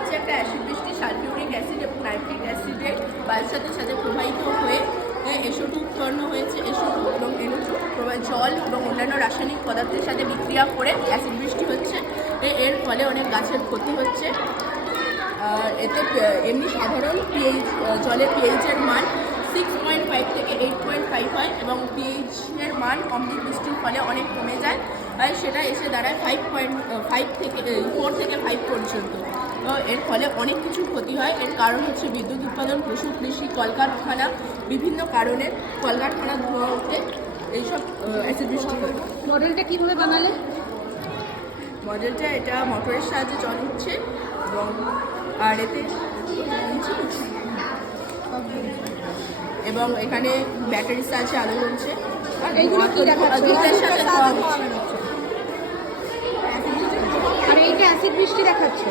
হচ্ছে একটা অ্যাসিড বৃষ্টি সালফিউরিক অ্যাসিড এবং নাইট্রিক অ্যাসিডের বায়ুর সাথে সাথে প্রবাহিত হয়ে SO2 উৎপন্ন হয়েছে। SO2 এবং NO2 জল এবং অন্যান্য রাসায়নিক পদার্থের সাথে বিক্রিয়া করে অ্যাসিড বৃষ্টি হচ্ছে। এর ফলে অনেক গাছের ক্ষতি হচ্ছে। এতে এমনি সাধারণ জলের পিএইচের মান 6.5 থেকে 8.5 হয় এবং পিএইচের মান অম্লিক বৃষ্টির ফলে অনেক কমে যায়, আর সেটা এসে দাঁড়ায় 5.5 থেকে 4 থেকে 5 পর্যন্ত। তো এর ফলে অনেক কিছু ক্ষতি হয়। এর কারণ হচ্ছে বিদ্যুৎ উৎপাদন, পশু কৃষি, কলকারখানা, বিভিন্ন কারণে কলকারখানা ধোঁয়া উঠে এইসব অ্যাসিড বৃষ্টি হয়। মডেলটা কীভাবে বানালে? মডেলটা এটা মোটরের সাহায্যে জল উঠছে এবং আর এতে এবং এখানে ব্যাটারির সাহায্যে আলো জ্বলছে। আর এইগুলো কি দেখাচ্ছে? আর এইটা অ্যাসিড বৃষ্টি দেখাচ্ছে।